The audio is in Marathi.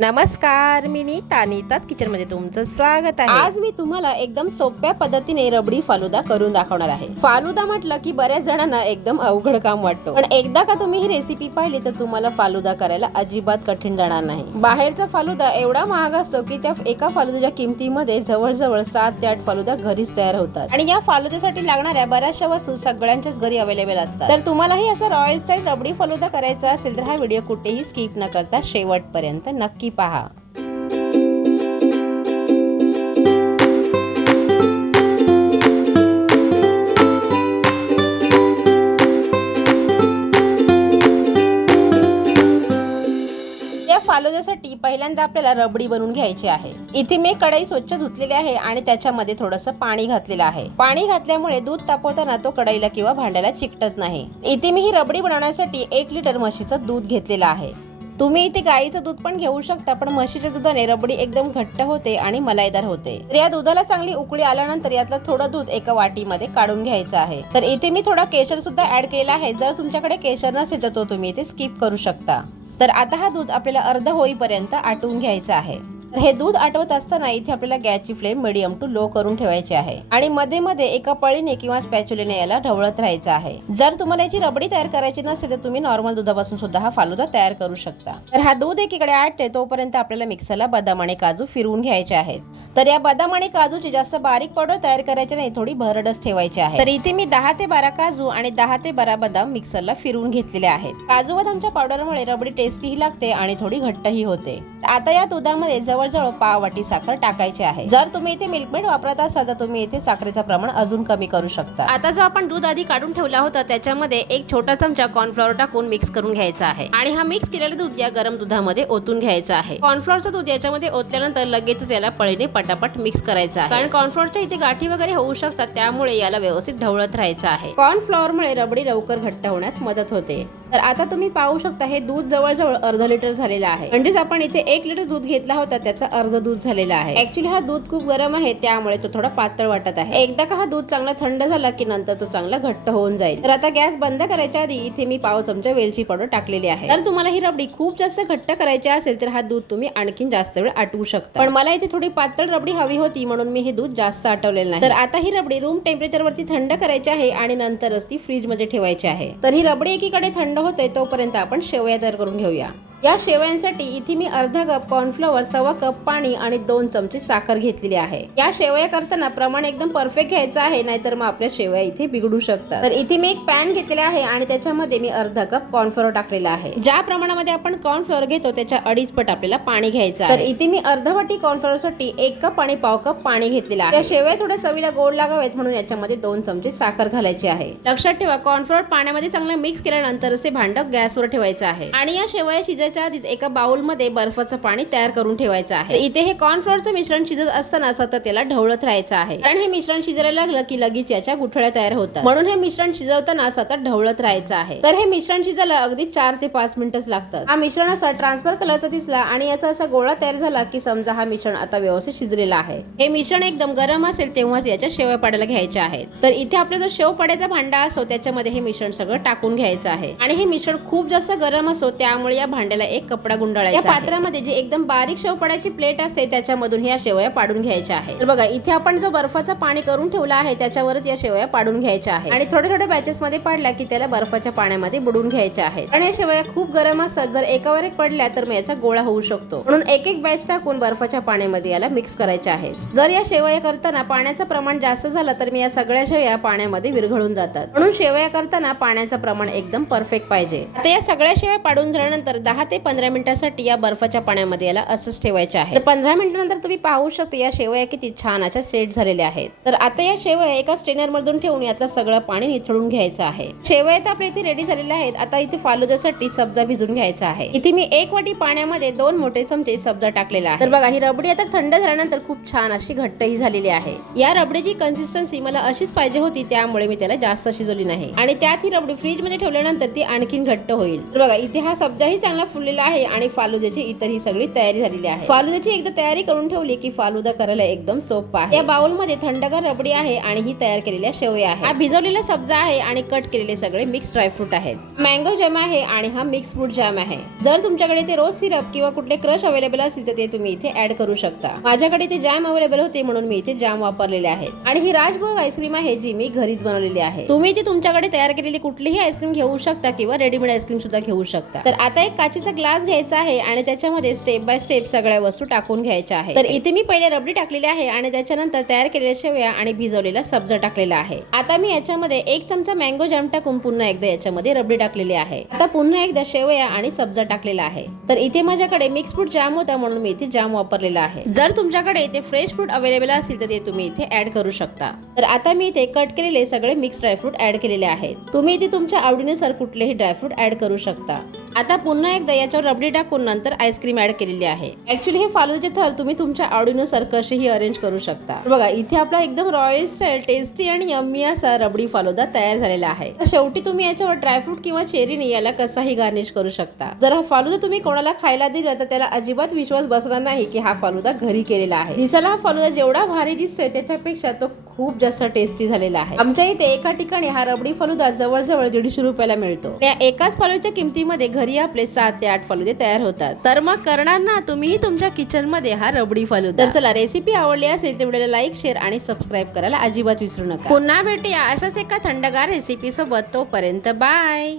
नमस्कार मी नीता. नीताच किचनमध्ये तुमचं स्वागत आहे. आज मी तुम्हाला एकदम सोप्या पद्धतीने रबडी फालुदा करून दाखवणार आहे. फालुदा म्हटलं की बऱ्याच जणांना एकदम अवघड काम वाटतो. पण एकदा का तुम्ही ही रेसिपी पाहिली तर तुम्हाला फालुदा करायला अजिबात कठीण जाणार नाही. बाहेरचा फालुदा एवढा महाग असतो की त्या एका फालुदाच्या किमतीमध्ये जवळजवळ सात ते आठ फालुदा घरीच तयार होतात. आणि या फालुद्यासाठी लागणाऱ्या बऱ्याचशा वस्तू सगळ्यांच्याच घरी अवेलेबल असतात. तर तुम्हालाही असं रॉयल स्टाईल रबडी फालुदा करायचा असेल तर हा व्हिडिओ कुठेही स्किप न करता शेवटपर्यंत नक्की पहा. त्या पहिल्यांदा आपल्याला रबडी बनवून घ्यायची आहे. इथे मी कढई स्वच्छ धुतलेली आहे आणि त्याच्यामध्ये थोडंसं पाणी घातलेलं आहे. पाणी घातल्यामुळे दूध तापवताना तो कढईला किंवा भांड्याला चिकटत नाही. इथे मी ही रबडी बनवण्यासाठी एक लिटर म्हशीचं दूध घेतलेलं आहे. तुम्ही इथे गाईचं दूध पण घेऊ शकता पण म्हशीच्या दुधाने रबडी एकदम घट्ट होते आणि मलाईदार होते. तर या दुधाला चांगली उकळी आल्यानंतर यातलं थोडं दूध एका वाटीमध्ये काढून घ्यायचं आहे. तर इथे मी थोडा केशर सुद्धा ऍड केलेला आहे. जर तुमच्याकडे केशर नसेल तर तो तुम्ही इथे स्किप करू शकता. तर आता हा दूध आपल्याला अर्ध होईपर्यंत आटवून घ्यायचा आहे. हे दूध आटवत असताना इथे आपल्याला गॅसची फ्लेम मिडियम टू लो करून ठेवायची आहे. आणि मध्ये मध्ये एका पळीने किंवा स्पॅच्युलीने याला ढवळत राहायचं आहे. जर तुम्हाला याची रबडी तयार करायची नसेल तर तुम्ही नॉर्मल दुधापासून सुद्धा हा फालुदा तयार करू शकता. तर हा दूध एकीकडे आटते तोपर्यंत आपल्याला मिक्सरला बदाम आणि काजू फिरवून घ्यायचे आहेत. तर या बदाम आणि काजूची जास्त बारीक पावडर तयार करायची नाही थोडी भरडच ठेवायची आहे. तर इथे मी दहा ते बारा काजू आणि दहा ते बारा बदाम मिक्सरला फिरवून घेतलेले आहेत. काजू बदामच्या पावडरमुळे रबडी टेस्टीही लागते आणि थोडी घट्टही होते. आता या दुधामध्ये जवळ जवळजवळ पाव वाटी साखर टाकायची आहे. जर तुम्ही इथे मिल्कमेड वापरत असाल तर तुम्ही इथे साखरेचं प्रमाण अजून कमी करू शकता. आता जो आपण दूध आधी काढून ठेवला होता त्याच्यामध्ये एक छोटा चमचा कॉर्नफ्लॉवर टाकून मिक्स करून घ्यायचा आहे. आणि हा मिक्स केलेलं दूध या गरम दुधामध्ये ओतून घ्यायचं आहे. कॉर्नफ्लॉवरचं दूध याच्यामध्ये ओतल्यानंतर लगेचच याला पळीने पटापट मिक्स करायचं आहे. कारण कॉर्नफ्लॉवरच्या इथे गाठी वगैरे होऊ शकतात त्यामुळे याला व्यवस्थित ढवळत राहायचं आहे. कॉर्नफ्लॉवरमुळे रबडी लवकर घट्ट होण्यास मदत होते. तर आता तुम्ही पाहू शकता हे दूध जवळजवळ अर्ध लिटर झालेलं आहे. म्हणजेच आपण इथे एक लिटर दूध घेतला होता त्याचा अर्ध दूध झालेला आहे. ऍक्च्युली हा दूध खूप गरम आहे त्यामुळे तो थोडा पातळ वाटत आहे. एकदा का हा दूध चांगला थंड झाला की नंतर तो चांगला घट्ट होऊन जाईल. तर आता गॅस बंद करायच्या आधी इथे मी पाव चमचा वेलची पावडर टाकलेली आहे. तर तुम्हाला ही रबडी खूप जास्त घट्ट करायची असेल तर हा दूध तुम्ही आणखीन जास्त वेळ आटवू शकता. पण मला इथे थोडी पातळ रबडी हवी होती म्हणून मी हे दूध जास्त आटवलेलं नाही. तर आता ही रबडी रूम टेम्परेचर वरती थंड करायची आहे आणि नंतरच ती फ्रीजमध्ये ठेवायची आहे. तर ही रबडी एकीकडे थंड होते तोपर्यंत आपण शेवया तयार करून घेऊया. या शेवयांसाठी इथे मी अर्धा कप कॉर्नफ्लॉवर सव्वा कप पाणी आणि दोन चमचे साखर घेतलेली आहे. या शेवया करताना प्रमाण एकदम परफेक्ट घ्यायचं आहे नाहीतर मग आपल्या शेवया इथे बिघडू शकतात. तर इथे मी एक पॅन घेतलेला आहे आणि त्याच्यामध्ये मी अर्धा कप कॉर्नफ्लॉवर टाकलेला आहे. ज्या प्रमाणामध्ये आपण कॉर्नफ्लॉवर घेतो त्याच्या अडीच पट आपल्याला पाणी घ्यायचं आहे. तर इथे मी अर्धा वाटी कॉर्नफ्लॉवर साठी एक कप आणि पाव कप पाणी घेतलेलं आहे. या शेवया थोड्या चवीला गोड लागावेत म्हणून याच्यामध्ये दोन चमचे साखर घालायची आहे. लक्षात ठेवा कॉर्नफ्लॉवर पाण्यामध्ये चांगलं मिक्स केल्यानंतर असे भांड गॅसवर ठेवायचं आहे. आणि या शेवया शिजायच्या आधीच एका बाउलमध्ये बर्फाचं पाणी तयार करून ठेवायचं आहे. इथे हे कॉर्नफ्लॉवरचं मिश्रण शिजत असताना सतत त्याला ढवळत राहायचं आहे. कारण हे मिश्रण शिजायला लागलं की लगेच याच्या गुठळ्या तयार होतात. म्हणून हे मिश्रण शिजवताना सतत ढवळत राहायचं आहे. तर हे मिश्रण शिजायला अगदी चार ते पाच मिनिटच लागतात. हा मिश्रण असा ट्रान्सफर कलरचा दिसला आणि याचा असा गोळा तयार झाला की समजा हा मिश्रण आता व्यवस्थित शिजलेला आहे. हे मिश्रण एकदम गरम असेल तेव्हाच याच्या शेवया पाडायला घ्यायच्या आहेत. तर इथे आपला जो शेव पाड्याचा भांडा असतो त्याच्यामध्ये हे मिश्रण सगळं टाकून घ्यायचं आहे. आणि हे मिश्रण खूप जास्त गरम असतो त्यामुळे या भांड्याला एक कपडा गुंडाळायचा या पात्रामध्ये जी एकदम बारीक शेवपाड्याची प्लेट असते त्याच्यामधून ह्या शेवया पाडून घ्यायच्या आहे तर बघा इथे आपण जो बर्फाचं पाणी करून ठेवला आहे त्याच्यावरच या शेवया पाडून घ्यायच्या आहे आणि थोड्या थोड्या बॅचेस मध्ये पाडल्या की त्याला बर्फाच्या पाण्यामध्ये बुडून घ्यायच्या आहेत. आणि या शेवया खूप गरम असतात जर एकावर एक पडल्या तर मग याचा गोळा होऊ शकतो. म्हणून एक एक बॅच टाकून बर्फाच्या पाण्यामध्ये याला मिक्स करायच्या आहेत. जर या शेवया करताना पाण्याचं प्रमाण जास्त झालं तर मी या सगळ्या शेवया पाण्यामध्ये विरघळून जातात. म्हणून शेवया करताना पाण्याचं प्रमाण एकदम परफेक्ट पाहिजे. आता या सगळ्या शेवया पाडून झाल्यानंतर दहा ते पंधरा मिनिटासाठी या बर्फाच्या पाण्यामध्ये याला असंच ठेवायचे आहे. तर पंधरा मिनिटानंतर तुम्ही पाहू शकता या शेवया किती छान अशा सेट झालेल्या आहेत. तर आता या शेवया एका स्ट्रेनर मधून ठेवून यातलं सगळं पाणी निथळून घ्यायचं आहे. शेवया तर आपल्या इथे रेडी झालेल्या आहेत. आता इथे फालुद्यासाठी सब्जा भिजून घ्यायचा आहे. इथे मी एक वाटी पाण्यामध्ये दोन मोठे चमचे सब्जा टाकलेला आहे. तर बघा ही रबडी आता थंड झाल्यानंतर खूप छान अशी घट्टही झालेली आहे. या रबडीची कन्सिस्टन्सी मला अशीच पाहिजे होती त्यामुळे मी त्याला जास्त शिजवली नाही. आणि त्यात ही रबडी फ्रीजमध्ये ठेवल्यानंतर ती आणखीन घट्ट होईल. तर बघा इथे हा सब्जाही चांगला फुललेला आहे आणि फालुद्याची इतर ही सगळी तयारी झालेली आहे. फालुद्याची एकदा तयारी करून ठेवली की फालुदा करायला एकदम सोपा आहे. या बाउलमध्ये थंडगार रबडी आहे आणि ही तयार केलेल्या शेवया आहे हा भिजवलेला सब्जा आहे आणि कट केलेले सगळे मिक्स ड्रायफ्रूट आहेत. मँगो जॅम आहे आणि हा मिक्स फ्रूट जॅम आहे. जर तुमच्याकडे ते रोज सिरप किंवा कुठले क्रश अवेलेबल असतील तर ते तुम्ही इथे ऍड करू शकता. माझ्याकडे ते जॅम अवेलेबल होते म्हणून मी इथे जॅम वापरलेले आहेत. आणि ही राजभोग आईस्क्रीम आहे जी मी घरीच बनवलेली आहे. तुम्ही इथे तुमच्याकडे तयार केलेली कुठलीही आईस्क्रीम घेऊ शकता किंवा रेडीमेड आईस्क्रीम सुद्धा घेऊ शकता. तर आता एक काचेचा ग्लास घ्यायचा आहे आणि त्याच्यामध्ये स्टेप बाय स्टेप सगळ्या वस्तू टाकून घ्यायच्या आहे तर इथे मी पहिले रबडी टाकलेली आहे आणि त्याच्यानंतर तयार केलेल्या शेवया आणि भिजवलेला सब्जा टाकलेला आहे. आता मी याच्यामध्ये एक चमचा मँगो जॅम टाकून पुन्हा एकदा याच्यामध्ये रबडी टाकलेली आहे. आता पुन्हा एकदा शेवया आणि सब्जा टाकलेला आहे. तर इथे माझ्याकडे मिक्स फ्रूट जॅम होता म्हणून मी इथे जॅम वापरलेला आहे. जर तुमच्याकडे इथे फ्रेश फ्रूट अवेलेबल असेल तर ते तुम्ही इथे ऍड करू शकता. तर आता मी इथे कट केलेले सगळे मिक्स ड्रायफ्रूट ऍड केलेले आहेत. तुम्ही इथे तुमच्या आवडीनुसार कुठलेही ड्रायफ्रूट ऍड करू शकता. आता पुन्हा एकदा याच्यावर रबडी टाकून नंतर आईस्क्रीम ऍड केलेली आहे. ऍक्च्युली हे फालुदाचे थर तुम्ही तुमच्या आवडीनुसार कसेही अरेंज करू शकता. बघा इथे आपला एकदम रॉयल स्टाईल टेस्टी आणि यम्मी असा रबडी फालुदा तयार झालेला आहे. तर शेवटी तुम्ही याच्यावर ड्रायफ्रूट किंवा चेरीने याला कसाही गार्निश करू शकता. जर हा फालुदा तुम्ही कोणाला खायला दिला तर त्याला अजिबात विश्वास बसणार नाही की हा फालुदा घरी केलेला आहे. दिसायला हा फालुदा जेवढा भारी दिसतोय त्याच्यापेक्षा तो खूप जास्त टेस्टी झालेला आहे. आमच्या इथे एका ठिकाणी हा रबडी फालुदा जवळजवळ दीडशे रुपयाला मिळतो. या एकाच फालुदाच्या किमतीमध्ये घरी आपले सात ते आठ फलुदे तयार होतात. तर मग करणार ना तुम्हीही तुमच्या किचनमध्ये हा रबडी फालुदा. तर चला रेसिपी आवडली असेल तर व्हिडिओला लाईक शेअर आणि सबस्क्राईब करायला अजिबात विसरू नका. पुन्हा भेटूया अशाच एका थंडगार रेसिपी सोबत. तोपर्यंत बाय